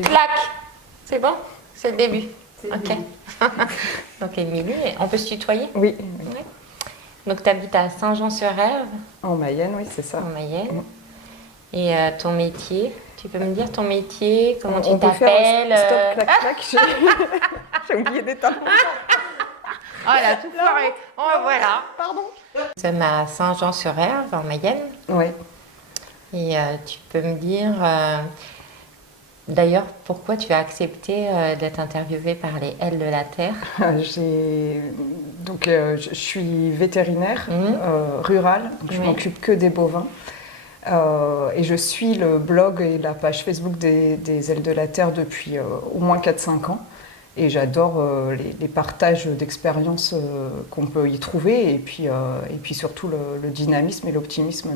Clac. C'est bon? C'est le début. C'est ok. Donc Émilie, on peut se tutoyer? Oui. Ouais. Donc tu habites à Saint-Jean-sur-Erve, En Mayenne, oui, c'est ça. en Mayenne. Et ton métier, tu peux me dire ton métier, comment tu On peut faire t'appelles? stop, clac, clac. J'ai oublié d'éteindre. Oh, elle a tout foiré. Oh, voilà. Pardon. Nous sommes à Saint-Jean-sur-Erve, en Mayenne. Oui. Et tu peux me dire, d'ailleurs, pourquoi tu as accepté d'être interviewée par les Ailes de la Terre? Je suis vétérinaire rural, donc je m'occupe que des bovins. Et je suis le blog et la page Facebook des Ailes de la Terre depuis au moins 4-5 ans. Et j'adore les partages d'expériences qu'on peut y trouver et puis surtout le dynamisme et l'optimisme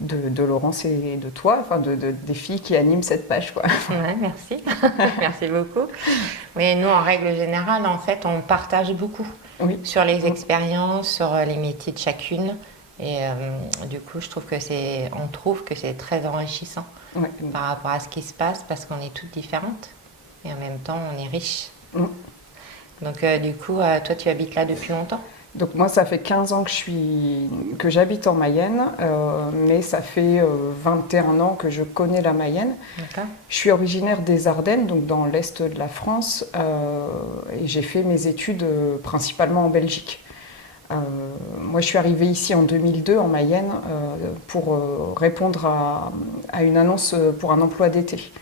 de Laurence et de toi, enfin des filles qui animent cette page, quoi. Ouais, merci. Merci beaucoup. Mais nous, en règle générale, en fait, on partage beaucoup sur les expériences, sur les métiers de chacune. Et du coup, on trouve que c'est très enrichissant par rapport à ce qui se passe parce qu'on est toutes différentes et en même temps, on est riches. Donc, du coup, toi, tu habites là depuis longtemps? Donc moi, ça fait 15 ans que j'habite en Mayenne, mais ça fait 21 ans que je connais la Mayenne. Je suis originaire des Ardennes, donc dans l'est de la France, et j'ai fait mes études principalement en Belgique. Moi, je suis arrivée ici en 2002 en Mayenne pour répondre à une annonce pour un emploi d'été.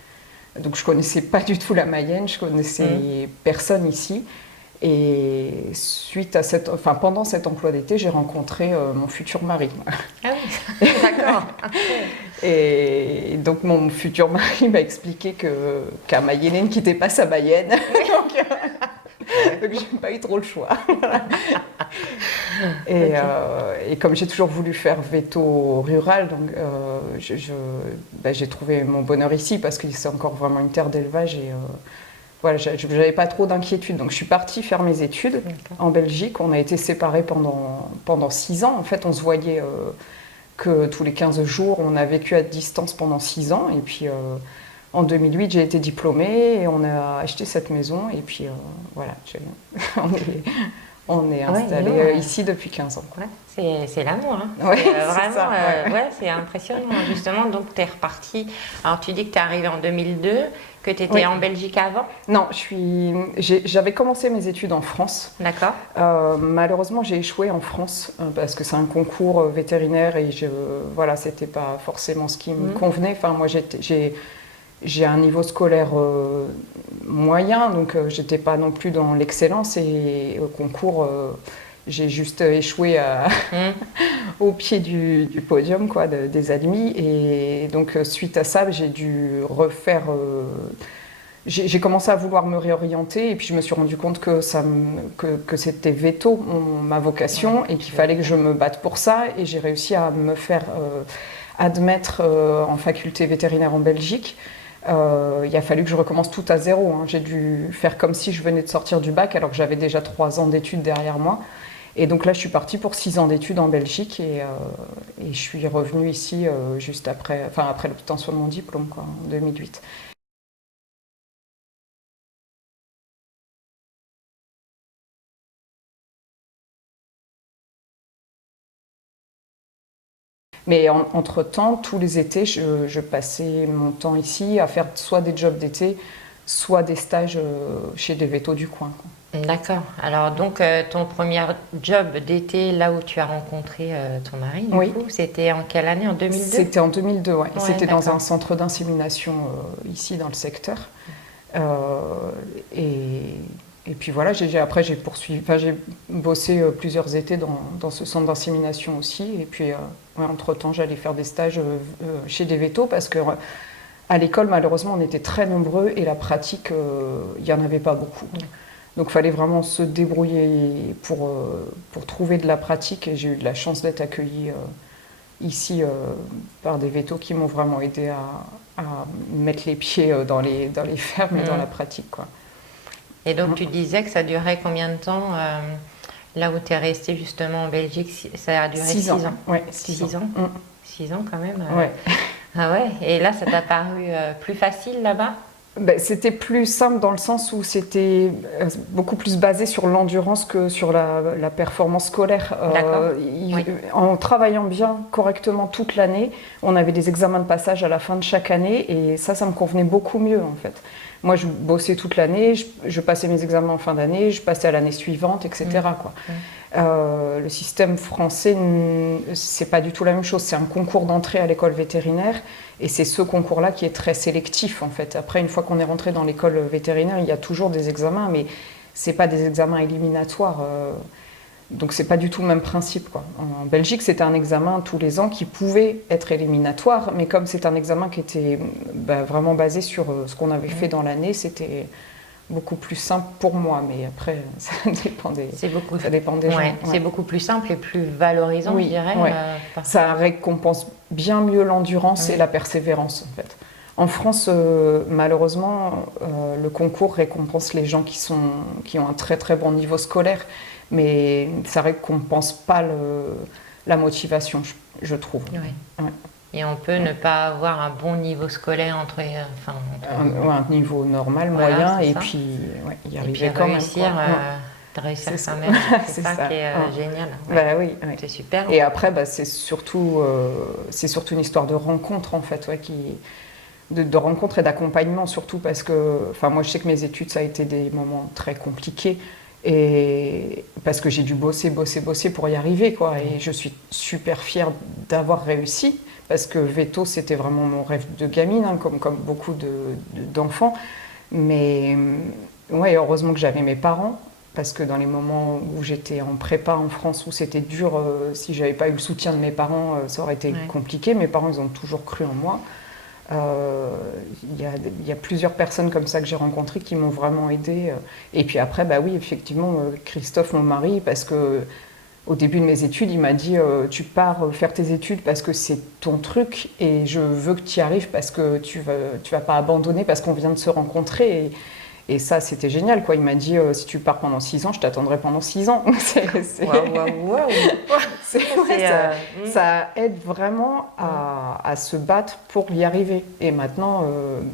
Donc je connaissais pas du tout la Mayenne, je connaissais personne ici. Et pendant cet emploi d'été, j'ai rencontré mon futur mari. Ah oui, d'accord. Et donc mon futur mari m'a expliqué qu'un Mayennais ne quittait pas sa Mayenne. Donc j'ai pas eu trop le choix. Et comme j'ai toujours voulu faire veto rural, donc j'ai trouvé mon bonheur ici parce que c'est encore vraiment une terre d'élevage et voilà, j'avais pas trop d'inquiétude. Donc je suis partie faire mes études en Belgique. On a été séparés pendant 6 ans. En fait, on se voyait que tous les 15 jours. On a vécu à distance pendant 6 ans. Et puis en 2008, j'ai été diplômée et on a acheté cette maison. Et puis voilà, on est installé ici depuis 15 ans. Ouais, c'est l'amour. Hein. Ouais, vraiment, c'est impressionnant. Justement, donc tu es repartie. Alors tu dis que tu es arrivée en 2002, que tu étais en Belgique avant? Non, j'avais commencé mes études en France. D'accord. Malheureusement, j'ai échoué en France parce que c'est un concours vétérinaire et voilà, c'était pas forcément ce qui me convenait. Enfin, moi, j'ai un niveau scolaire moyen, donc j'étais pas non plus dans l'excellence et au concours, j'ai juste échoué au pied du podium des admis. Et donc suite à ça, j'ai dû refaire. J'ai commencé à vouloir me réorienter et puis je me suis rendu compte que c'était veto ma vocation et qu'il fallait que je me batte pour ça. Et j'ai réussi à me faire admettre en faculté vétérinaire en Belgique. Il a fallu que je recommence tout à zéro. J'ai dû faire comme si je venais de sortir du bac alors que j'avais déjà 3 ans d'études derrière moi. Et donc là, je suis partie pour 6 ans d'études en Belgique et je suis revenue ici juste après l'obtention de mon diplôme, en 2008. Mais entre-temps, tous les étés, je passais mon temps ici à faire soit des jobs d'été, soit des stages chez des vétos du coin. D'accord. Alors donc ton premier job d'été, là où tu as rencontré ton mari, du coup, c'était en quelle année? En 2002? C'était en 2002, oui. C'était dans un centre d'insémination ici dans le secteur. Et Et puis voilà, après j'ai poursuivi, j'ai bossé plusieurs étés dans ce centre d'insémination aussi. Et puis entre-temps, j'allais faire des stages chez des vétos parce que à l'école, malheureusement, on était très nombreux et la pratique, il n'y en avait pas beaucoup. Donc il fallait vraiment se débrouiller pour trouver de la pratique. Et j'ai eu de la chance d'être accueillie ici par des vétos qui m'ont vraiment aidé à mettre les pieds dans les fermes et dans la pratique, quoi. Et donc, tu disais que ça durait combien de temps là où tu es resté justement en Belgique? Ça a duré 6 ans. Ouais, 6 ans. 6 ans quand même. Ouais. Ah ouais. Et là, ça t'a paru plus facile là-bas? C'était plus simple dans le sens où c'était beaucoup plus basé sur l'endurance que sur la performance scolaire. Oui. En travaillant bien, correctement toute l'année, on avait des examens de passage à la fin de chaque année et ça me convenait beaucoup mieux en fait. Moi, je bossais toute l'année, je passais mes examens en fin d'année, je passais à l'année suivante, etc. Quoi. Le système français, c'est pas du tout la même chose. C'est un concours d'entrée à l'école vétérinaire et c'est ce concours-là qui est très sélectif en fait. Après, une fois qu'on est rentré dans l'école vétérinaire, il y a toujours des examens, mais c'est pas des examens éliminatoires. Donc c'est pas du tout le même principe, quoi. En Belgique, c'était un examen tous les ans qui pouvait être éliminatoire, mais comme c'est un examen qui était vraiment basé sur ce qu'on avait fait dans l'année, c'était beaucoup plus simple pour moi. Mais après, ça dépend des gens. Ouais. C'est beaucoup plus simple et plus valorisant, je dirais. Ouais. Ça récompense bien mieux l'endurance et la persévérance, en fait. En France, malheureusement, le concours récompense les gens qui ont un très très bon niveau scolaire, mais ça récompense pas la motivation, je trouve. Ouais. Et on peut ne pas avoir un bon niveau scolaire un niveau normal, moyen, et puis y arriver quand même. Réussir quand même. C'est ça qui est génial. Oui. C'est super. Et après, c'est surtout une histoire de rencontre, en fait, de rencontre et d'accompagnement, surtout parce que, moi, je sais que mes études, ça a été des moments très compliqués. Et parce que j'ai dû bosser pour y arriver, quoi. Et je suis super fière d'avoir réussi, parce que veto, c'était vraiment mon rêve de gamine, hein, comme beaucoup d'enfants. Mais heureusement que j'avais mes parents, parce que dans les moments où j'étais en prépa en France, où c'était dur, si j'avais pas eu le soutien de mes parents, ça aurait été compliqué. Mes parents, ils ont toujours cru en moi. Y a plusieurs personnes comme ça que j'ai rencontrées qui m'ont vraiment aidée. Et puis après, effectivement, Christophe, mon mari, parce que au début de mes études, il m'a dit tu pars faire tes études parce que c'est ton truc et je veux que tu y arrives parce que tu vas pas abandonner parce qu'on vient de se rencontrer. Et ça, c'était génial, quoi. Il m'a dit si tu pars pendant 6 ans, je t'attendrai pendant 6 ans. Waouh. Ça aide vraiment à se battre pour y arriver. Et maintenant,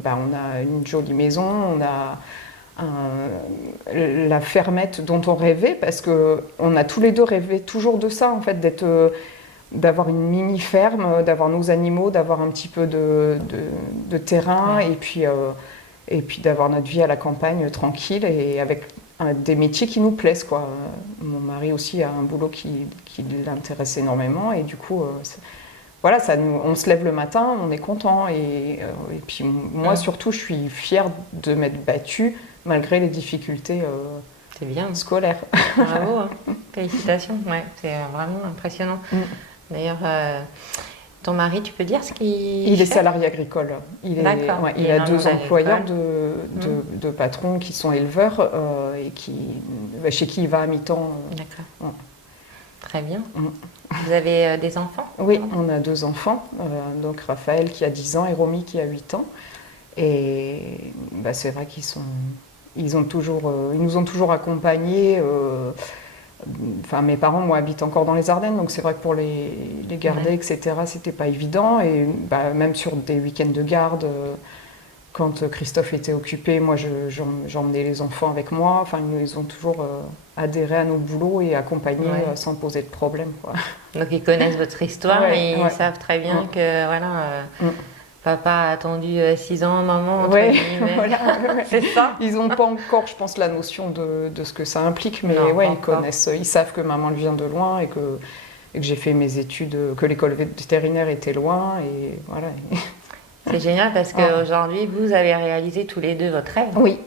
on a une jolie maison, on a la fermette dont on rêvait, parce qu'on a tous les deux rêvé toujours de ça, en fait, d'avoir une mini-ferme, d'avoir nos animaux, d'avoir un petit peu de terrain, et puis d'avoir notre vie à la campagne tranquille et avec des métiers qui nous plaisent, quoi. Mon mari aussi a un boulot qui l'intéresse énormément et du coup, on se lève le matin, on est content et puis moi surtout, je suis fière de m'être battue malgré les difficultés c'est bien. Scolaires. Bravo, hein. Félicitations, c'est vraiment impressionnant. D'ailleurs, ton mari, tu peux dire ce qu'il Il est salarié agricole. Il a 2 employeurs de patrons qui sont éleveurs et chez qui il va à mi-temps. D'accord. Très bien. Vous avez des enfants? Oui, on a 2 enfants. Donc Raphaël qui a 10 ans et Romy qui a 8 ans. Et c'est vrai ils nous ont toujours accompagnés. Mes parents, moi, habitent encore dans les Ardennes, donc c'est vrai que pour les garder, etc., c'était pas évident. Et même sur des week-ends de garde, quand Christophe était occupé, moi, j'emmenais les enfants avec moi. Enfin, ils ont toujours adhéré à nos boulots et accompagné sans poser de problème, quoi. Donc, ils connaissent votre histoire et ils savent très bien que, papa a attendu 6 ans, maman, entre guillemets. C'est ça. Ils n'ont pas encore, je pense, la notion de ce que ça implique, mais ils connaissent. Ils savent que maman vient de loin et que j'ai fait mes études, que l'école vétérinaire était loin, et voilà. C'est génial parce qu'aujourd'hui, vous avez réalisé tous les deux votre rêve. Oui,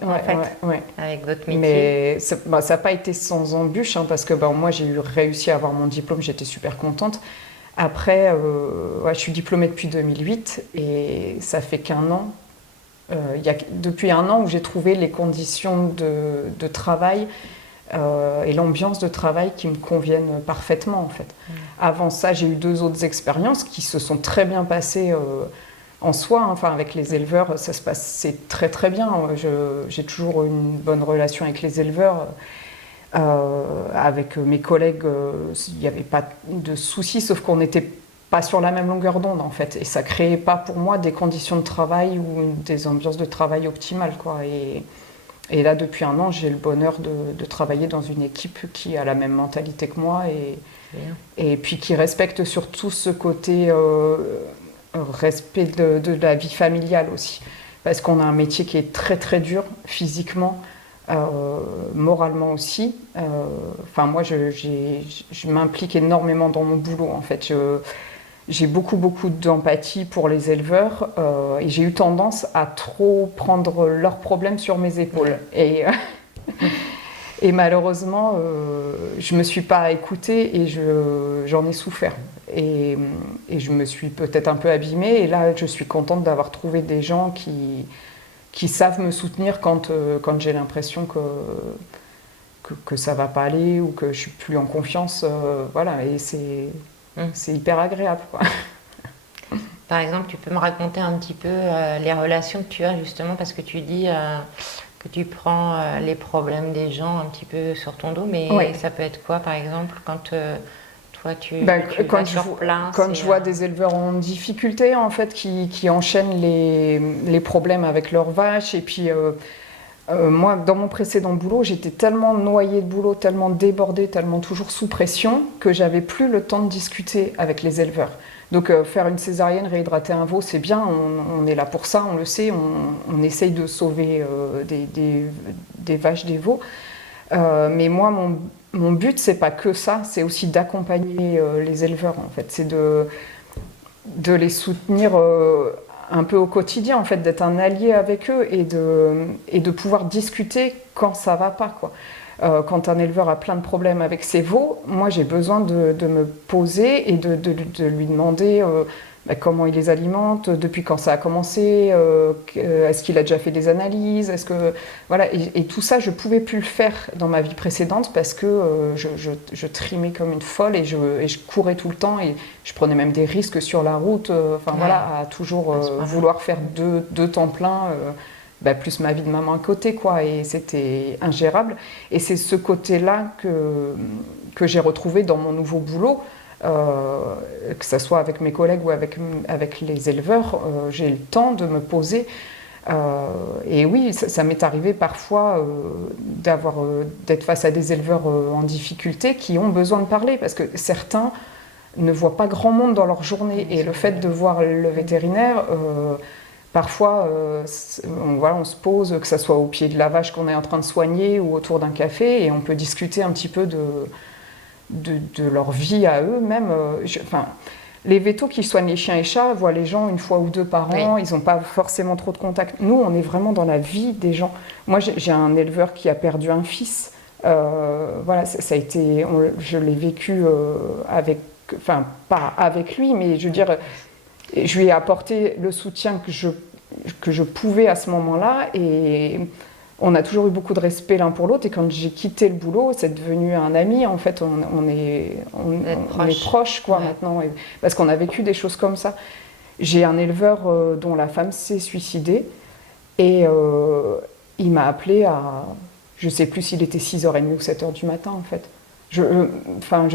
avec votre métier. Mais ça n'a pas été sans embûche, hein, parce que moi, j'ai réussi à avoir mon diplôme, j'étais super contente. Après, je suis diplômée depuis 2008 et ça fait qu'un an. Depuis un an où j'ai trouvé les conditions de travail et l'ambiance de travail qui me conviennent parfaitement, en fait. Avant ça, j'ai eu 2 autres expériences qui se sont très bien passées en soi. Enfin, avec les éleveurs, ça se passait très très bien. J'ai toujours une bonne relation avec les éleveurs. Avec mes collègues, il n'y avait pas de soucis, sauf qu'on n'était pas sur la même longueur d'onde, en fait. Et ça ne créait pas pour moi des conditions de travail ou des ambiances de travail optimales, quoi. Et là, depuis un an, j'ai le bonheur de travailler dans une équipe qui a la même mentalité que moi et puis qui respecte surtout ce côté respect de la vie familiale aussi. Parce qu'on a un métier qui est très très dur physiquement, moralement aussi. Moi, je m'implique énormément dans mon boulot, en fait. J'ai beaucoup d'empathie pour les éleveurs et j'ai eu tendance à trop prendre leurs problèmes sur mes épaules. Et malheureusement, je ne me suis pas écoutée et j'en ai souffert. Et je me suis peut-être un peu abîmée. Et là, je suis contente d'avoir trouvé des gens qui savent me soutenir quand j'ai l'impression que ça ne va pas aller ou que je ne suis plus en confiance. Voilà, et c'est hyper agréable, quoi. Par exemple, tu peux me raconter un petit peu les relations que tu as justement, parce que tu dis que tu prends les problèmes des gens un petit peu sur ton dos, mais ça peut être quoi, par exemple, quand toi tu vas sur place? Quand je vois des éleveurs en difficulté, en fait, qui enchaînent les problèmes avec leurs vaches, et puis moi, dans mon précédent boulot, j'étais tellement noyée de boulot, tellement débordée, tellement toujours sous pression, que j'avais plus le temps de discuter avec les éleveurs. Donc faire une césarienne, réhydrater un veau, c'est bien, on est là pour ça, on le sait, on essaye de sauver des vaches, des veaux. Mais moi, mon but, c'est pas que ça, c'est aussi d'accompagner les éleveurs, en fait. C'est de les soutenir un peu au quotidien, en fait, d'être un allié avec eux et de pouvoir discuter quand ça va pas, quoi. Quand un éleveur a plein de problèmes avec ses veaux, moi j'ai besoin de me poser et de lui demander comment il les alimente, depuis quand ça a commencé, est-ce qu'il a déjà fait des analyses, voilà, et tout ça je pouvais plus le faire dans ma vie précédente parce que je trimais comme une folle et je courais tout le temps et je prenais même des risques sur la route, à toujours vouloir faire deux temps plein. Plus ma vie de maman à côté, quoi, et c'était ingérable. Et c'est ce côté-là que j'ai retrouvé dans mon nouveau boulot, que ce soit avec mes collègues ou avec les éleveurs, j'ai le temps de me poser. Et oui, ça m'est arrivé parfois d'être face à des éleveurs en difficulté qui ont besoin de parler, parce que certains ne voient pas grand monde dans leur journée, et le fait de voir le vétérinaire... Parfois, on se pose, que ce soit au pied de la vache qu'on est en train de soigner ou autour d'un café, et on peut discuter un petit peu de leur vie à eux. Même, les vétos qui soignent les chiens et chats voient les gens 1 fois ou 2 par an, ils n'ont pas forcément trop de contact. Nous, on est vraiment dans la vie des gens. Moi, j'ai un éleveur qui a perdu un fils. Ça a été, je l'ai vécu pas avec lui, mais je veux dire... Je lui ai apporté le soutien que je pouvais à ce moment-là, et on a toujours eu beaucoup de respect l'un pour l'autre, et quand j'ai quitté le boulot, c'est devenu un ami, en fait, on est proches, quoi, maintenant, parce qu'on a vécu des choses comme ça. J'ai un éleveur dont la femme s'est suicidée, et il m'a appelé je sais plus s'il était 6h30 ou 7h du matin, en fait. Je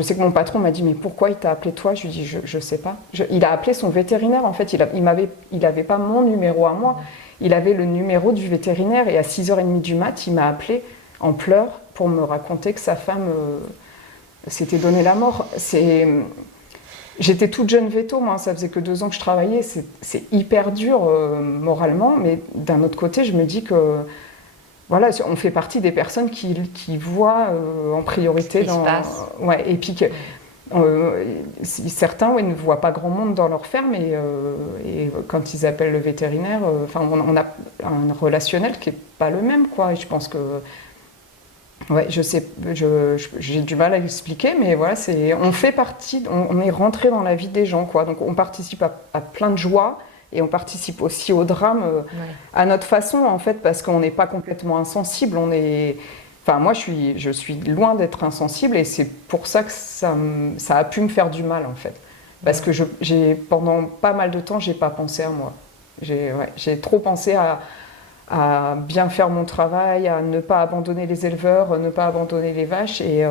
sais que mon patron m'a dit « Mais pourquoi il t'a appelé toi ?» Je lui ai dit « Je sais pas. » Il a appelé son vétérinaire, en fait. Il avait pas mon numéro à moi. Il avait le numéro du vétérinaire. Et à 6h30 du mat, il m'a appelé en pleurs pour me raconter que sa femme s'était donné la mort. J'étais toute jeune véto, moi. Ça faisait que 2 ans que je travaillais. C'est hyper dur moralement. Mais d'un autre côté, je me dis que... Voilà, on fait partie des personnes qui voient en priorité ce qui se passe. Et puis Certains ne voient pas grand monde dans leur ferme et quand ils appellent le vétérinaire, on a un relationnel qui n'est pas le même, quoi. Et je pense que, ouais, je sais, j'ai du mal à l'expliquer, mais voilà, on fait partie, on est rentré dans la vie des gens, quoi. Donc on participe à plein de joies et on participe aussi au drame à notre façon, en fait, parce qu'on n'est pas complètement insensible, Enfin, moi, je suis loin d'être insensible et c'est pour ça que ça a pu me faire du mal, en fait. Parce que pendant pas mal de temps, j'ai pas pensé à moi. J'ai trop pensé à bien faire mon travail, à ne pas abandonner les éleveurs, ne pas abandonner les vaches et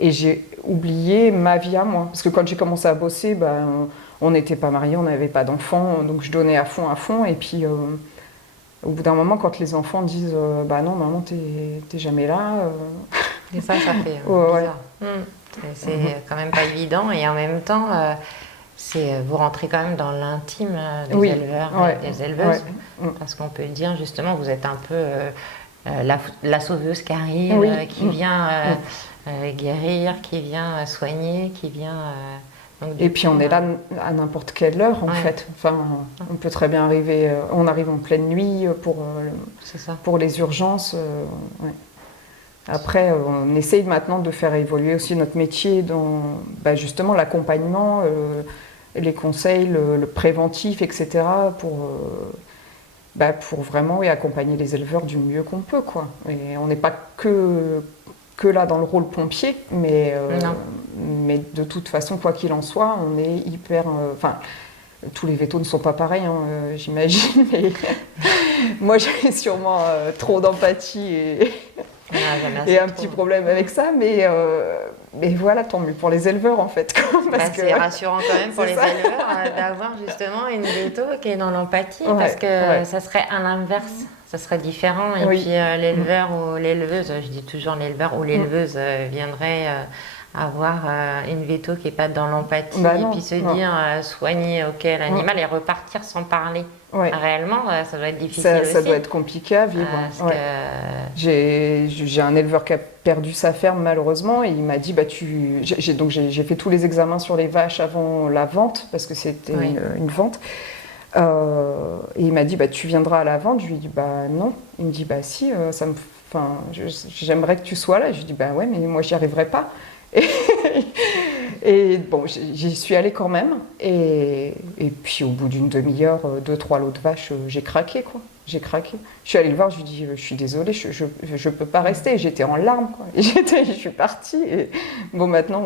j'ai oublié ma vie à moi. Parce que quand j'ai commencé à bosser, on n'était pas mariés, on n'avait pas d'enfants, donc je donnais à fond et puis... Au bout d'un moment, quand les enfants disent bah non, maman, t'es jamais là. Et ça fait bizarre. C'est quand même pas évident. Et en même temps, vous rentrez quand même dans l'intime des éleveurs et des éleveuses. Parce qu'on peut dire, justement, vous êtes un peu la sauveuse qui arrive, qui vient guérir, qui vient soigner, qui vient... Et puis on est là à n'importe quelle heure, en fait. Enfin, on peut très bien arriver... on arrive en pleine nuit pour les urgences. Après, on essaye maintenant de faire évoluer aussi notre métier dans justement l'accompagnement, les conseils, le préventif, etc. pour vraiment accompagner les éleveurs du mieux qu'on peut, quoi. Et on n'est pas que là dans le rôle pompier, mais de toute façon, quoi qu'il en soit, on est hyper... tous les vétos ne sont pas pareils, j'imagine, mais moi j'ai sûrement trop d'empathie et un petit problème avec ça, mais voilà, tant mieux pour les éleveurs en fait. C'est rassurant quand même pour les éleveurs d'avoir justement une véto qui est dans l'empathie, parce que ça serait à l'inverse. Ça serait différent. Et puis l'éleveur ou l'éleveuse, je dis toujours l'éleveur ou l'éleveuse viendrait avoir une véto qui n'est pas dans l'empathie et puis se dire soigner l'animal et repartir sans parler. Réellement, ça doit être difficile aussi. Ça doit être compliqué à vivre. J'ai un éleveur qui a perdu sa ferme malheureusement et il m'a dit j'ai fait tous les examens sur les vaches avant la vente parce que c'était une vente. Et il m'a dit tu viendras à la vente. Je lui ai dit non. Il me dit si, j'aimerais que tu sois là. Je lui ai dit ouais, mais moi j'y arriverai pas. Et bon, j'y suis allée quand même. Et puis au bout d'une demi-heure, 2-3 lots de vaches, j'ai craqué, quoi. J'ai craqué. Je suis allée le voir, je lui ai dit je suis désolée, je peux pas rester. Et j'étais en larmes, quoi. Et je suis partie. Et bon, maintenant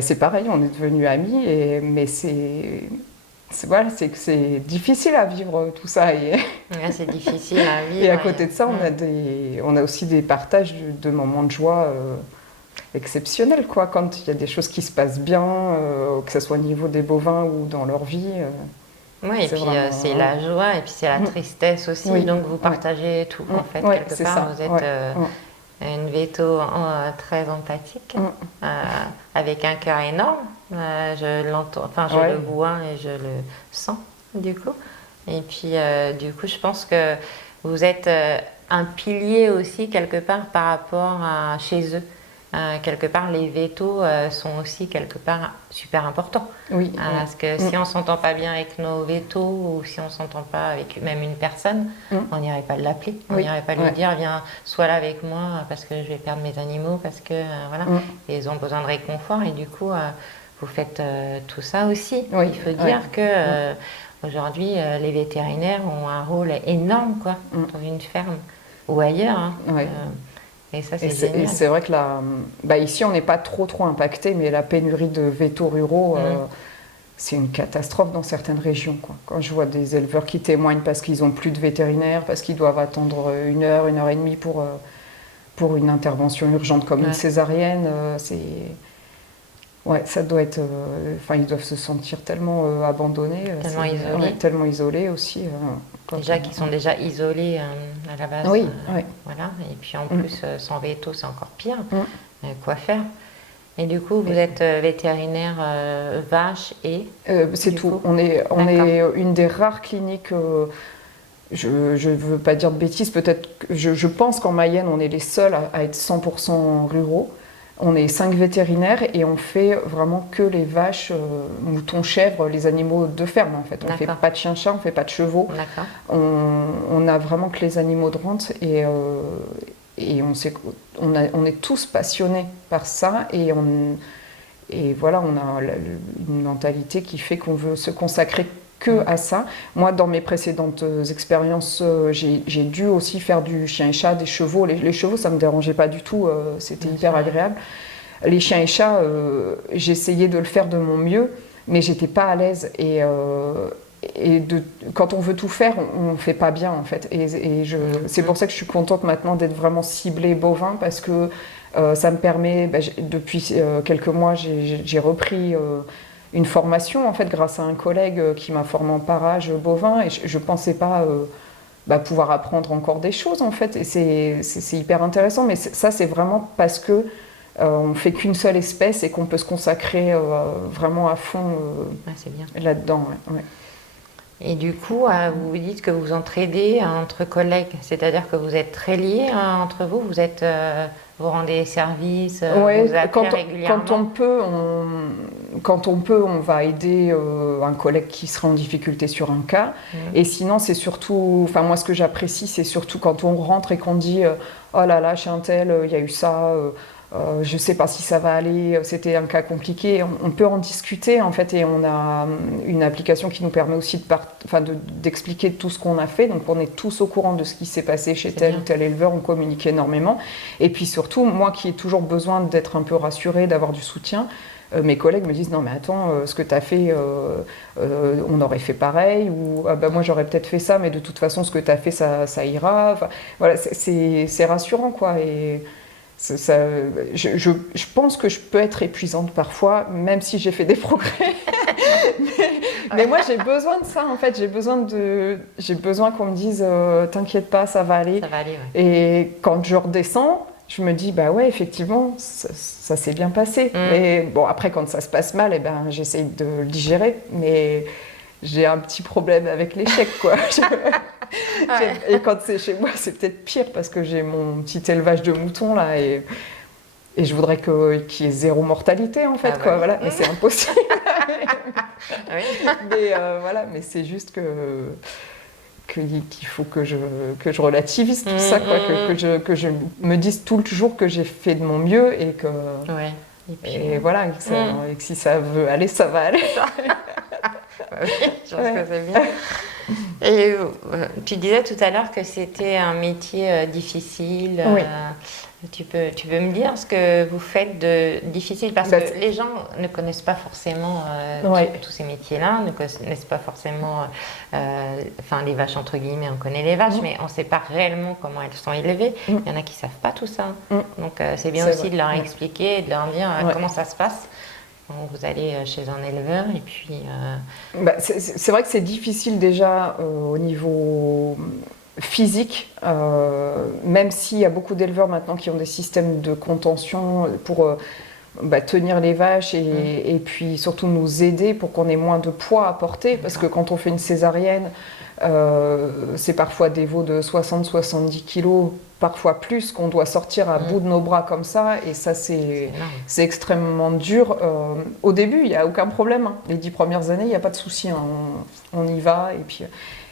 c'est pareil, on est devenus amis. Mais c'est difficile à vivre tout ça. C'est difficile à vivre. Et à côté de ça, on a aussi des partages de moments de joie exceptionnels, quoi. Quand il y a des choses qui se passent bien, que ce soit au niveau des bovins ou dans leur vie. Oui, et puis c'est la joie et puis c'est la tristesse aussi. Donc vous partagez tout, en fait, quelque part. Vous êtes une véto très empathique, avec un cœur énorme. Je l'entends, je le vois et je le sens, du coup. Et puis, du coup, je pense que vous êtes un pilier aussi, quelque part, par rapport à chez eux. Quelque part, les vétos sont aussi, quelque part, super importants. Parce que si on ne s'entend pas bien avec nos vétos ou si on ne s'entend pas avec même une personne, on n'irait pas l'appeler. On n'irait pas lui dire, viens, sois là avec moi parce que je vais perdre mes animaux, parce que, voilà. Et ils ont besoin de réconfort et du coup... vous faites tout ça aussi. Il faut dire que aujourd'hui, les vétérinaires ont un rôle énorme, quoi, dans une ferme ou ailleurs. Et ça, c'est génial. Et c'est vrai que ici, on n'est pas trop impacté, mais la pénurie de vétos ruraux, c'est une catastrophe dans certaines régions, quoi. Quand je vois des éleveurs qui témoignent parce qu'ils n'ont plus de vétérinaires, parce qu'ils doivent attendre 1 heure et demie pour une intervention urgente comme une césarienne, c'est... Ouais, ça doit être... ils doivent se sentir tellement abandonnés. Tellement isolés. Tellement isolés aussi. Déjà qu'ils sont déjà isolés à la base. Voilà. Et puis en plus, sans véto, c'est encore pire. Quoi faire? Et du coup, vous êtes vétérinaire vache et... c'est tout. Coup. On est une des rares cliniques... je ne veux pas dire de bêtises, peut-être... Je pense qu'en Mayenne, on est les seuls à être 100% ruraux. On est 5 vétérinaires et on fait vraiment que les vaches, moutons, chèvres, les animaux de ferme en fait. On ne fait pas de chiens-chats, on ne fait pas de chevaux. On a vraiment que les animaux de rente et on est tous passionnés par ça et voilà, on a une mentalité qui fait qu'on veut se consacrer que à ça. Moi, dans mes précédentes expériences, j'ai dû aussi faire du chien et chat, des chevaux. Les chevaux, ça ne me dérangeait pas du tout, c'était hyper agréable. Les chiens et chats, j'essayais de le faire de mon mieux, mais j'étais pas à l'aise. Quand on veut tout faire, on ne fait pas bien en fait. C'est pour ça que je suis contente maintenant d'être vraiment ciblée bovin, parce que ça me permet, depuis quelques mois, j'ai repris une formation en fait grâce à un collègue qui m'a formé en parage bovin et je pensais pas pouvoir apprendre encore des choses en fait et c'est hyper intéressant, mais ça c'est vraiment parce que on fait qu'une seule espèce et qu'on peut se consacrer vraiment à fond là-dedans. Ouais. Et du coup, vous vous dites que vous entraidez entre collègues, c'est-à-dire que vous êtes très liés entre vous, vous rendez service, vous appelez régulièrement. Quand on peut, on va aider un collègue qui sera en difficulté sur un cas. Et sinon, c'est surtout, enfin moi ce que j'apprécie, c'est surtout quand on rentre et qu'on dit oh là là, chez un tel, il y a eu ça. Je ne sais pas si ça va aller, c'était un cas compliqué. On peut en discuter en fait et on a une application qui nous permet aussi d'expliquer tout ce qu'on a fait. Donc on est tous au courant de ce qui s'est passé chez tel ou tel éleveur, on communique énormément. Et puis surtout, moi qui ai toujours besoin d'être un peu rassurée, d'avoir du soutien, mes collègues me disent non mais attends, ce que tu as fait, on aurait fait pareil, ou moi j'aurais peut-être fait ça, mais de toute façon ce que tu as fait ça ira. Enfin, voilà, c'est rassurant quoi. Et je pense que je peux être épuisante parfois, même si j'ai fait des progrès. mais moi, j'ai besoin de ça, en fait. J'ai besoin qu'on me dise t'inquiète pas, ça va aller. Ça va aller, ouais. Et quand je redescends, je me dis bah ouais, effectivement, ça s'est bien passé. Mais bon, après, quand ça se passe mal, j'essaye de le digérer. Mais j'ai un petit problème avec l'échec, quoi. Et quand c'est chez moi, c'est peut-être pire parce que j'ai mon petit élevage de moutons là et je voudrais qu'il y ait zéro mortalité en fait, quoi. Voilà. Mais c'est impossible. Mais voilà, mais c'est juste qu'il faut que je relativise tout ça, quoi, que je me dise tout le jour que j'ai fait de mon mieux et que voilà, et que si ça veut aller, ça va aller. Oui, je pense que c'est bien. Et tu disais tout à l'heure que c'était un métier difficile. Oui. Tu peux me dire ce que vous faites de difficile, parce que les gens ne connaissent pas forcément tous ces métiers-là, ne connaissent pas forcément les vaches entre guillemets, on connaît les vaches, mais on ne sait pas réellement comment elles sont élevées. Il y en a qui ne savent pas tout ça. Donc c'est bien aussi de leur expliquer et de leur dire comment ça se passe. Vous allez chez un éleveur et puis... c'est vrai que c'est difficile déjà au niveau physique, même s'il y a beaucoup d'éleveurs maintenant qui ont des systèmes de contention pour tenir les vaches et puis surtout nous aider pour qu'on ait moins de poids à porter, parce que quand on fait une césarienne, c'est parfois des veaux de 60-70 kilos, parfois plus, qu'on doit sortir à bout de nos bras comme ça, et ça c'est extrêmement dur. Au début, il n'y a aucun problème, hein. Les 10 premières années, il n'y a pas de souci, hein. On y va,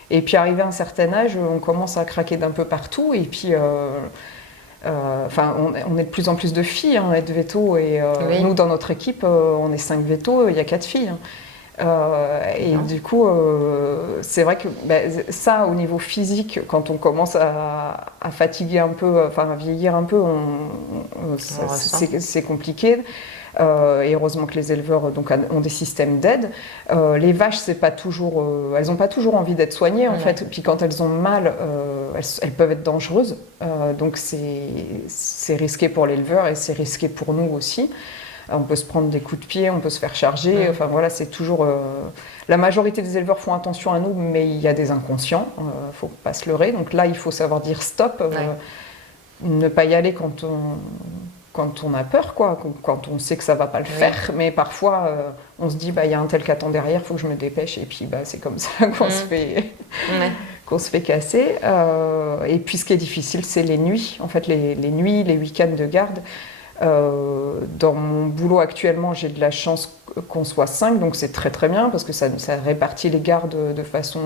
et puis arrivé à un certain âge, on commence à craquer d'un peu partout, et puis on est de plus en plus de filles, hein, être veto, et nous dans notre équipe, on est 5 vétos, il y a 4 filles, hein. Du coup, c'est vrai que ça, au niveau physique, quand on commence à fatiguer un peu, à vieillir un peu, c'est compliqué. Et heureusement que les éleveurs ont des systèmes d'aide. Les vaches, c'est pas toujours, elles n'ont pas toujours envie d'être soignées en fait. Puis quand elles ont mal, elles peuvent être dangereuses. Donc c'est risqué pour l'éleveur et c'est risqué pour nous aussi. On peut se prendre des coups de pied, on peut se faire charger. Enfin voilà, c'est toujours. La majorité des éleveurs font attention à nous, mais il y a des inconscients. Faut pas se leurrer. Donc là, il faut savoir dire stop, ne pas y aller quand on a peur, quoi, quand on sait que ça va pas le faire. Mais parfois, on se dit, il y a un tel qui attend derrière, il faut que je me dépêche. Et puis, c'est comme ça qu'on se fait casser. Et puis, ce qui est difficile, c'est les nuits. En fait, les nuits, les week-ends de garde. Dans mon boulot actuellement, j'ai de la chance qu'on soit 5, donc c'est très très bien parce que ça répartit les gardes de façon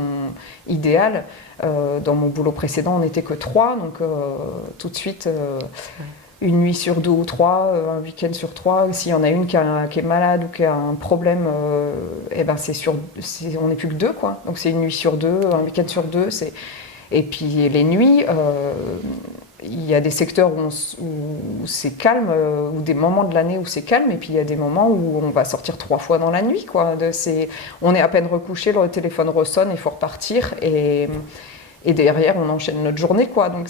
idéale. Dans mon boulot précédent, on n'était que 3, donc tout de suite, une nuit sur 2 ou 3, un week-end sur 3, s'il y en a une qui est malade ou qui a un problème, eh ben on n'est plus que 2, quoi. Donc c'est une nuit sur 2, un week-end sur 2. Et puis les nuits, il y a des secteurs où c'est calme, ou des moments de l'année où c'est calme, et puis il y a des moments où on va sortir 3 fois dans la nuit, quoi. On est à peine recouché, le téléphone ressonne, il faut repartir, et derrière on enchaîne notre journée, quoi. Donc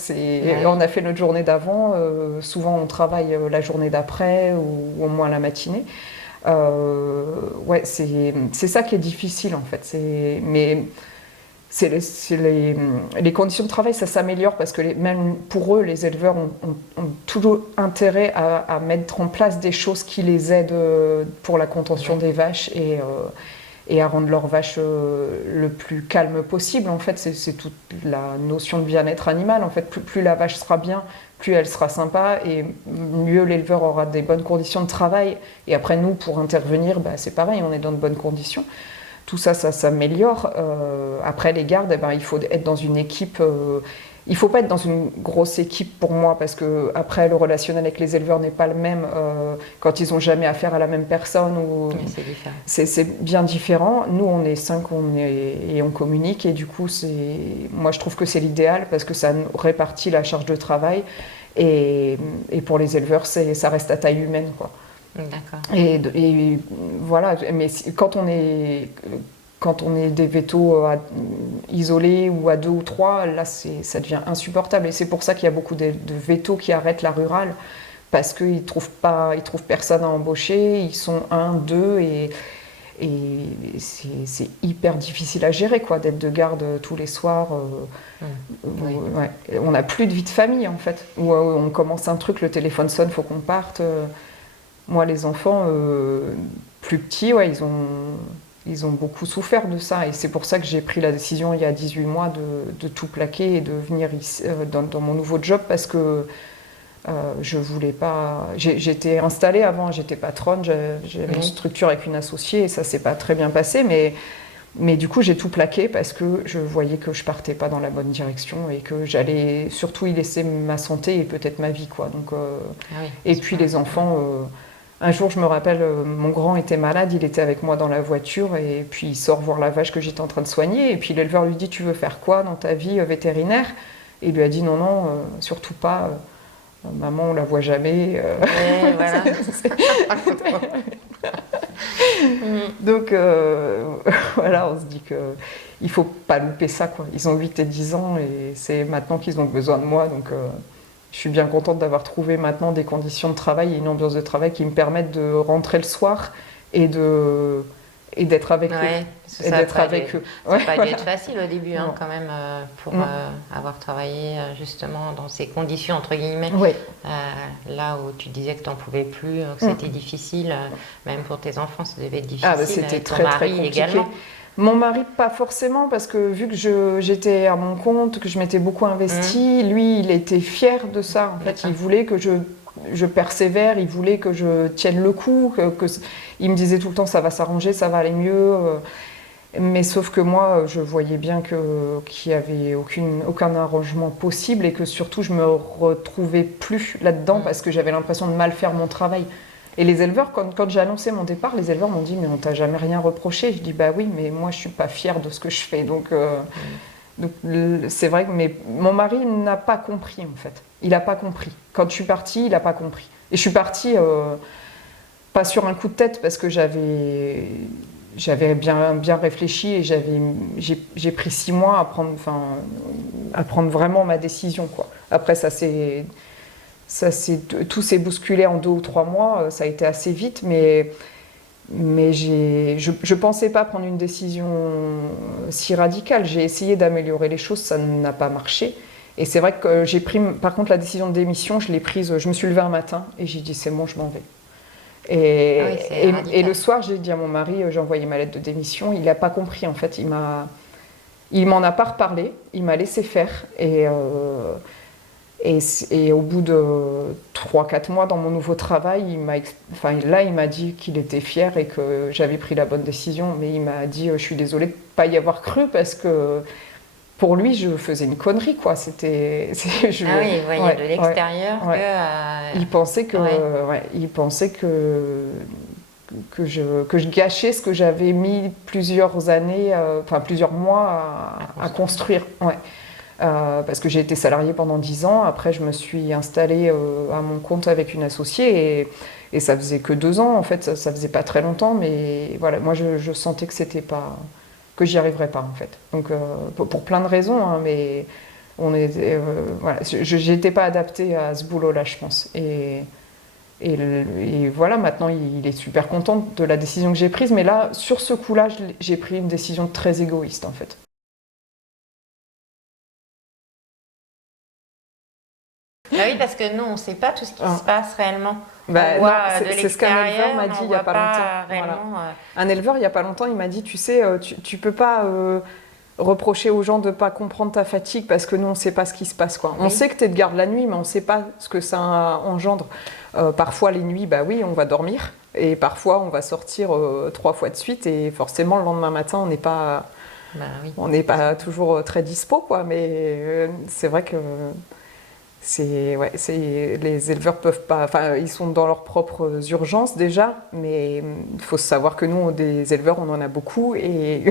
on a fait notre journée d'avant, souvent on travaille la journée d'après, ou au moins la matinée. Ouais, c'est ça qui est difficile, en fait. Mais les conditions de travail, ça s'améliore parce que même pour eux, les éleveurs ont toujours intérêt à mettre en place des choses qui les aident pour la contention des vaches et à rendre leurs vaches le plus calme possible. En fait, c'est toute la notion de bien-être animal. En fait, plus la vache sera bien, plus elle sera sympa, et mieux l'éleveur aura des bonnes conditions de travail. Et après, nous, pour intervenir, c'est pareil, on est dans de bonnes conditions. Tout ça s'améliore. Après les gardes, il faut être dans une équipe. Il ne faut pas être dans une grosse équipe pour moi, parce que après le relationnel avec les éleveurs n'est pas le même quand ils n'ont jamais affaire à la même personne. C'est différent. C'est bien différent. Nous, on est 5 et on communique, et du coup, moi je trouve que c'est l'idéal parce que ça répartit la charge de travail, et pour les éleveurs, ça reste à taille humaine, quoi. D'accord. Et voilà, mais quand on est des vétos isolés ou à 2 ou 3, là ça devient insupportable. Et c'est pour ça qu'il y a beaucoup de vétos qui arrêtent la rurale, parce qu'ils trouvent personne à embaucher, ils sont 1, 2, et c'est hyper difficile à gérer, quoi, d'être de garde tous les soirs. Oui. Ouais. On n'a plus de vie de famille, en fait. Où on commence un truc, le téléphone sonne, faut qu'on parte. Moi, les enfants plus petits, ouais, ils ont beaucoup souffert de ça. Et c'est pour ça que j'ai pris la décision il y a 18 mois de tout plaquer et de venir ici, dans mon nouveau job, parce que je voulais pas. J'étais installée avant, j'étais patronne, j'avais une structure avec une associée, et ça s'est pas très bien passé, mais du coup j'ai tout plaqué parce que je voyais que je partais pas dans la bonne direction, et que j'allais surtout y laisser ma santé et peut-être ma vie, quoi. Donc, et puis les enfants. Un jour, je me rappelle, mon grand était malade, il était avec moi dans la voiture, et puis il sort voir la vache que j'étais en train de soigner, et puis l'éleveur lui dit « Tu veux faire quoi dans ta vie vétérinaire ?» Et il lui a dit « Non, non, surtout pas, maman, on la voit jamais. » Voilà. Donc voilà, on se dit qu'il ne faut pas louper ça, quoi. Ils ont 8 et 10 ans, et c'est maintenant qu'ils ont besoin de moi, donc... Je suis bien contente d'avoir trouvé maintenant des conditions de travail et une ambiance de travail qui me permettent de rentrer le soir et d'être avec eux. Ça n'a pas dû être facile au début, quand même, pour avoir travaillé justement dans ces conditions, entre guillemets. Là où tu disais que tu n'en pouvais plus, que c'était difficile, même pour tes enfants, ça devait être difficile. C'était très, très compliqué. Également. Mon mari, pas forcément, parce que vu que j'étais à mon compte, que je m'étais beaucoup investie, lui, il était fier de ça. En fait, il voulait que je persévère, il voulait que je tienne le coup, il me disait tout le temps ça va s'arranger, ça va aller mieux. Mais sauf que moi, je voyais bien qu'il n'y avait aucun arrangement possible, et que surtout, je me retrouvais plus là-dedans parce que j'avais l'impression de mal faire mon travail. Et les éleveurs, quand j'ai annoncé mon départ, les éleveurs m'ont dit « Mais on t'a jamais rien reproché ?» Je dis « Bah oui, mais moi je suis pas fière de ce que je fais. » Donc c'est vrai que mon mari n'a pas compris, en fait. Il n'a pas compris. Quand je suis partie, il n'a pas compris. Et je suis partie pas sur un coup de tête, parce que j'avais bien réfléchi, et j'ai pris 6 mois à prendre vraiment ma décision, quoi. Après, tout s'est bousculé en 2 ou 3 mois, ça a été assez vite, mais je pensais pas prendre une décision si radicale. J'ai essayé d'améliorer les choses, ça n'a pas marché. Et c'est vrai que j'ai pris, par contre, la décision de démission, je l'ai prise, je me suis levée un matin et j'ai dit c'est bon, je m'en vais. Et le soir, j'ai dit à mon mari, j'ai envoyé ma lettre de démission, il n'a pas compris, en fait, il m'en a pas reparlé, il m'a laissé faire, Et au bout de 3-4 mois dans mon nouveau travail, il m'a dit qu'il était fier et que j'avais pris la bonne décision. Mais il m'a dit, je suis désolée de ne pas y avoir cru parce que pour lui, je faisais une connerie, quoi. Ah oui, il voyait de l'extérieur que... Il pensait que je gâchais ce que j'avais mis plusieurs années, plusieurs mois à construire. Ouais. Parce que j'ai été salariée pendant 10 ans. Après, je me suis installée à mon compte avec une associée et ça faisait que 2 ans. En fait, ça faisait pas très longtemps, mais voilà, moi, je sentais que c'était pas, que j'y arriverais pas, en fait. Donc, pour plein de raisons, hein, mais voilà, j'étais pas adaptée à ce boulot-là, je pense. Et voilà, maintenant, il est super content de la décision que j'ai prise. Mais là, sur ce coup-là, j'ai pris une décision très égoïste, en fait. Ah oui, parce que nous, on ne sait pas tout ce qui se passe réellement. On voit c'est ce qu'un éleveur m'a dit il n'y a pas longtemps. Voilà. Un éleveur, il n'y a pas longtemps, il m'a dit, tu sais, tu peux pas reprocher aux gens de ne pas comprendre ta fatigue parce que nous, on ne sait pas ce qui se passe, quoi. Oui. On sait que tu es de garde la nuit, mais on ne sait pas ce que ça engendre. Parfois, les nuits, bah oui, on va dormir. Et parfois, on va sortir 3 fois de suite. Et forcément, le lendemain matin, on n'est pas, pas toujours très dispo, quoi. Mais c'est vrai que... les éleveurs peuvent pas, ils sont dans leurs propres urgences déjà, mais il faut savoir que nous, des éleveurs, on en a beaucoup et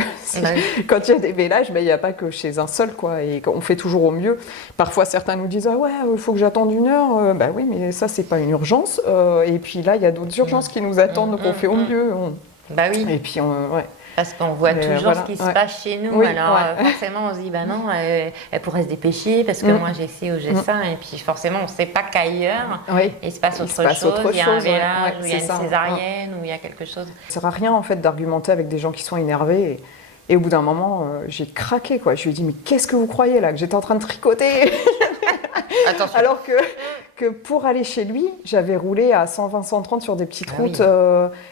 quand il y a des vélages, il n'y a pas que chez un seul, quoi, et on fait toujours au mieux. Parfois, certains nous disent il faut que j'attende 1 heure. Bah oui, mais ça, c'est pas une urgence. Et puis là, il y a d'autres urgences qui nous attendent, donc on fait au mieux. Bah oui. Et puis parce qu'on voit toujours ce qui se passe chez nous, forcément on se dit non, elle pourrait se dépêcher parce que moi j'ai ci ou j'ai ça, et puis forcément on ne sait pas qu'ailleurs il se passe autre chose, il y a un vélage, ou il y a une césarienne, ou il y a quelque chose. Ça ne sert à rien en fait d'argumenter avec des gens qui sont énervés, et au bout d'un moment j'ai craqué, quoi. Je lui ai dit mais qu'est-ce que vous croyez là, que j'étais en train de tricoter? Attention. Alors que pour aller chez lui, j'avais roulé à 120-130 sur des petites routes,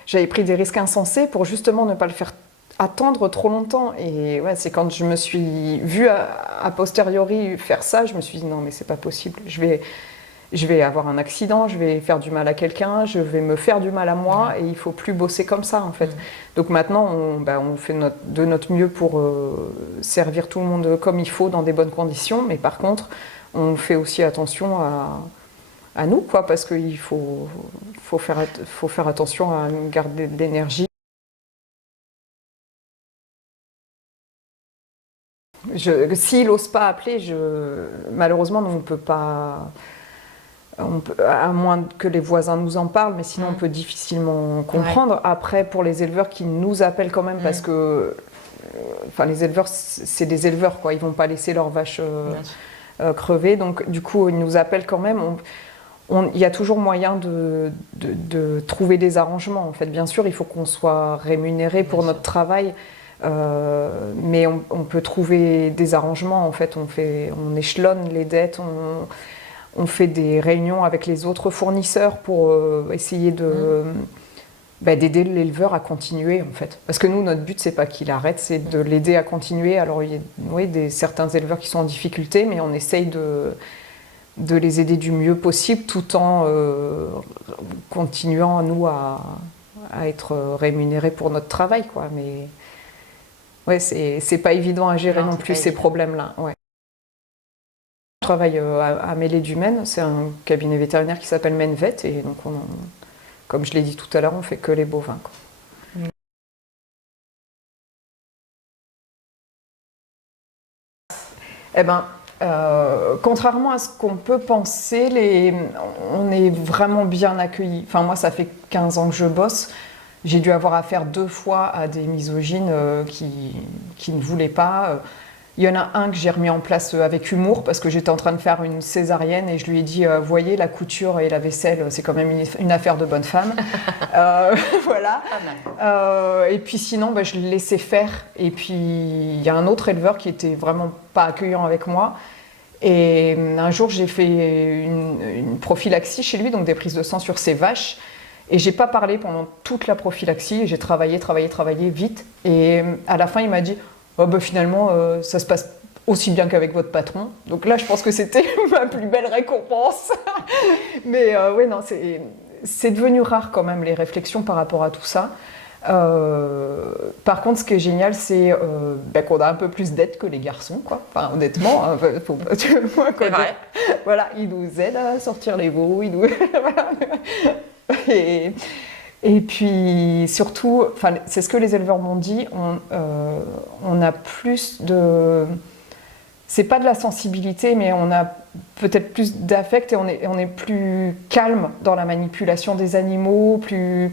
j'avais pris des risques insensés pour justement ne pas le faire attendre trop longtemps. Et c'est quand je me suis vue a posteriori faire ça, je me suis dit non mais c'est pas possible, je vais avoir un accident, je vais faire du mal à quelqu'un, je vais me faire du mal à moi, et il faut plus bosser comme ça, en fait. Donc maintenant on fait de notre mieux pour servir tout le monde comme il faut dans des bonnes conditions, mais par contre on fait aussi attention à nous, quoi, parce qu'il faut faire attention à garder de l'énergie. S'il n'ose pas appeler, malheureusement, on ne peut pas, à moins que les voisins nous en parlent, mais sinon on peut difficilement comprendre. Ouais. Après, pour les éleveurs qui nous appellent quand même, parce que les éleveurs, c'est des éleveurs, quoi, ils ne vont pas laisser leurs vaches crever, donc du coup, ils nous appellent quand même. Il y a toujours moyen de trouver des arrangements, en fait. Bien sûr, il faut qu'on soit rémunéré pour notre travail. Mais on peut trouver des arrangements, en fait, on échelonne les dettes, on fait des réunions avec les autres fournisseurs pour essayer d'aider l'éleveur à continuer, en fait. Parce que nous, notre but, c'est pas qu'il arrête, c'est de l'aider à continuer. Alors il y a certains éleveurs qui sont en difficulté, mais on essaye de les aider du mieux possible, tout en continuant, nous, à être rémunérés pour notre travail, quoi. Mais c'est pas évident à gérer non plus ces problèmes-là. Ouais. Je travaille à Mêlée-du-Maine, c'est un cabinet vétérinaire qui s'appelle Menvet, et donc comme je l'ai dit tout à l'heure, on fait que les bovins, quoi. Eh ben, contrairement à ce qu'on peut penser, on est vraiment bien accueillis. Enfin, moi, ça fait 15 ans que je bosse. J'ai dû avoir affaire 2 fois à des misogynes qui ne voulaient pas. Il y en a un que j'ai remis en place avec humour parce que j'étais en train de faire une césarienne et je lui ai dit voyez, la couture et la vaisselle, c'est quand même une affaire de bonne femme. Voilà. Et puis sinon, je le laissais faire. Et puis il y a un autre éleveur qui était vraiment pas accueillant avec moi. Et un jour, j'ai fait une prophylaxie chez lui, donc des prises de sang sur ses vaches. Et j'ai pas parlé pendant toute la prophylaxie, et j'ai travaillé vite. Et à la fin, il m'a dit finalement, ça se passe aussi bien qu'avec votre patron. Donc là, je pense que c'était ma plus belle récompense. Mais oui, non, c'est devenu rare quand même, les réflexions par rapport à tout ça. Par contre, ce qui est génial, c'est qu'on a un peu plus d'aide que les garçons, quoi. Enfin, honnêtement, c'est vrai. Voilà, ils nous aident à sortir les veaux, voilà. Et puis surtout, c'est ce que les éleveurs m'ont dit, on a plus de... C'est pas de la sensibilité, mais on a peut-être plus d'affect et on est plus calme dans la manipulation des animaux, plus...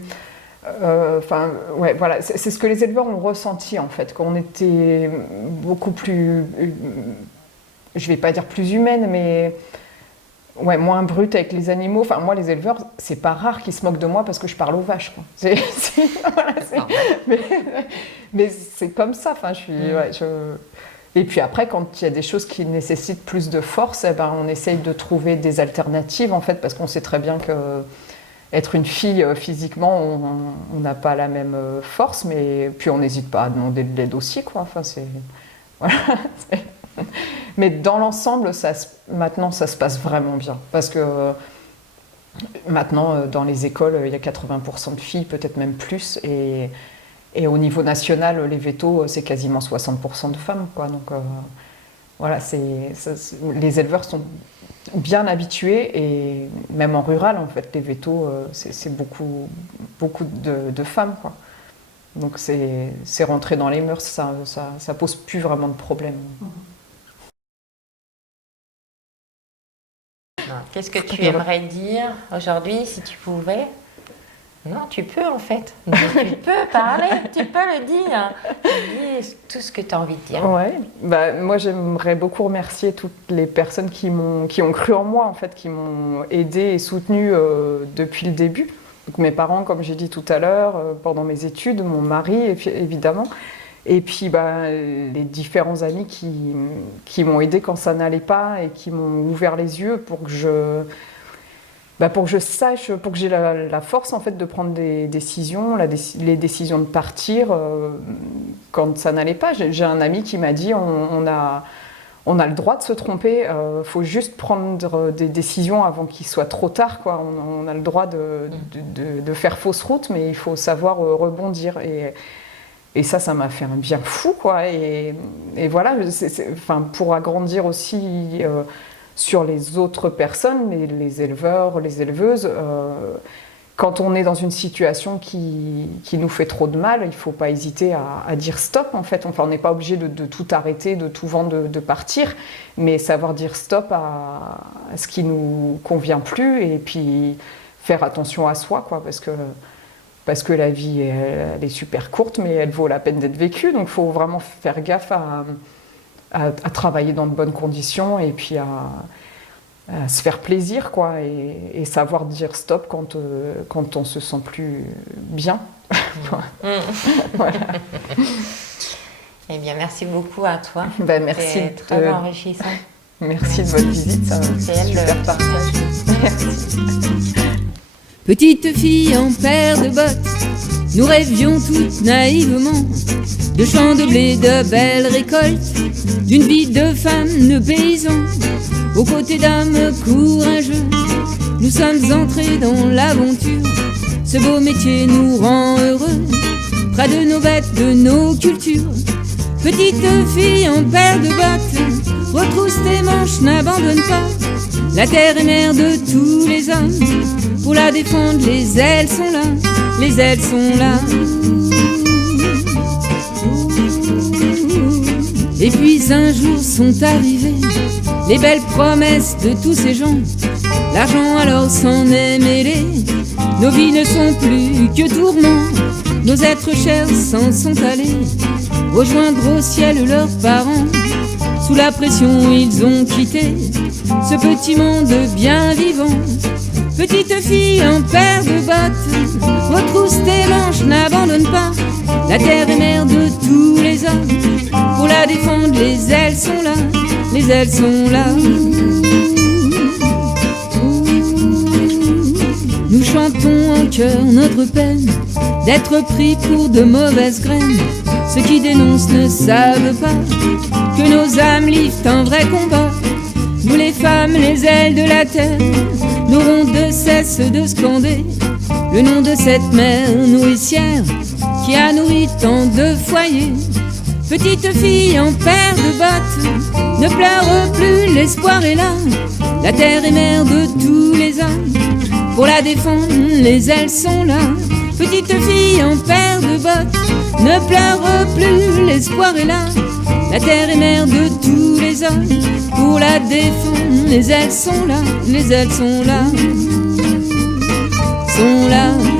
voilà, c'est ce que les éleveurs ont ressenti en fait, qu'on était beaucoup plus... je vais pas dire plus humaine, mais... Ouais, moins brute avec les animaux. Enfin, moi, les éleveurs, c'est pas rare qu'ils se moquent de moi parce que je parle aux vaches, quoi. Mais c'est comme ça. Enfin, Et puis après, quand il y a des choses qui nécessitent plus de force, on essaye de trouver des alternatives, en fait, parce qu'on sait très bien que être une fille, physiquement, on n'a pas la même force, mais puis on n'hésite pas à demander de l'aide aussi, quoi. Enfin, voilà. Mais dans l'ensemble, maintenant, ça se passe vraiment bien. Parce que maintenant, dans les écoles, il y a 80% de filles, peut-être même plus. Et au niveau national, les vétos, c'est quasiment 60% de femmes, quoi. Donc voilà, les éleveurs sont bien habitués. Et même en rural, en fait, les vétos, c'est beaucoup de femmes, quoi. Donc c'est rentré dans les mœurs, ça pose plus vraiment de problème. Qu'est-ce que tu aimerais dire aujourd'hui si tu pouvais? Non, tu peux en fait. Tu peux parler, tu peux le dire. Dis tout ce que tu as envie de dire. Ouais. Moi, j'aimerais beaucoup remercier toutes les personnes qui ont cru en moi, en fait, qui m'ont aidée et soutenue depuis le début. Donc, mes parents, comme j'ai dit tout à l'heure, pendant mes études, mon mari, évidemment. Et puis les différents amis qui m'ont aidée quand ça n'allait pas et qui m'ont ouvert les yeux pour que je sache, pour que j'ai la force en fait de prendre des décisions, les décisions de partir quand ça n'allait pas. J'ai un ami qui m'a dit on a le droit de se tromper, faut juste prendre des décisions avant qu'il soit trop tard, quoi. On a le droit de faire fausse route, mais il faut savoir rebondir. Et ça m'a fait un bien fou, quoi. Et voilà, pour agrandir aussi sur les autres personnes, les éleveurs, les éleveuses, quand on est dans une situation qui nous fait trop de mal, il ne faut pas hésiter à dire stop, en fait. Enfin, on n'est pas obligé de tout arrêter, de tout vendre, de partir, mais savoir dire stop à ce qui ne nous convient plus et puis faire attention à soi, quoi, parce que la vie, elle est super courte, mais elle vaut la peine d'être vécue. Donc, il faut vraiment faire gaffe à travailler dans de bonnes conditions et puis à se faire plaisir, quoi, et savoir dire stop quand on se sent plus bien. Voilà. Eh bien, merci beaucoup à toi. Merci. C'est très enrichissant. Merci de votre visite. C'est un super partage. Merci. Petite fille en paire de bottes, nous rêvions toutes naïvement de champs de blé, de belles récoltes, d'une vie de femme, de paysan, aux côtés d'âmes courageux. Nous sommes entrés dans l'aventure, ce beau métier nous rend heureux, près de nos bêtes, de nos cultures. Petite fille en paire de bottes, retrousse tes manches, n'abandonne pas. La terre est mère de tous les hommes, pour la défendre, les ailes sont là, les ailes sont là. Et puis un jour sont arrivées les belles promesses de tous ces gens. L'argent alors s'en est mêlé, nos vies ne sont plus que tourments. Nos êtres chers s'en sont allés, rejoindre au ciel leurs parents. Sous la pression ils ont quitté ce petit monde bien vivant. Petite fille en paire de bottes, retrousse tes manches, n'abandonne pas. La terre est mère de tous les hommes, pour la défendre les ailes sont là, les ailes sont là. Nous chantons en chœur notre peine d'être pris pour de mauvaises graines. Ceux qui dénoncent ne savent pas que nos âmes livrent un vrai combat. Nous les femmes, les ailes de la terre, n'aurons de cesse de scander le nom de cette mère nourricière qui a nourri tant de foyers. Petite fille en paire de bottes, ne pleure plus, l'espoir est là. La terre est mère de tous les hommes, pour la défendre, les ailes sont là. Petite fille en paire de bottes, ne pleure plus, l'espoir est là. La terre est mère de tous les hommes, pour la défendre, les ailes sont là, les ailes sont là, sont là.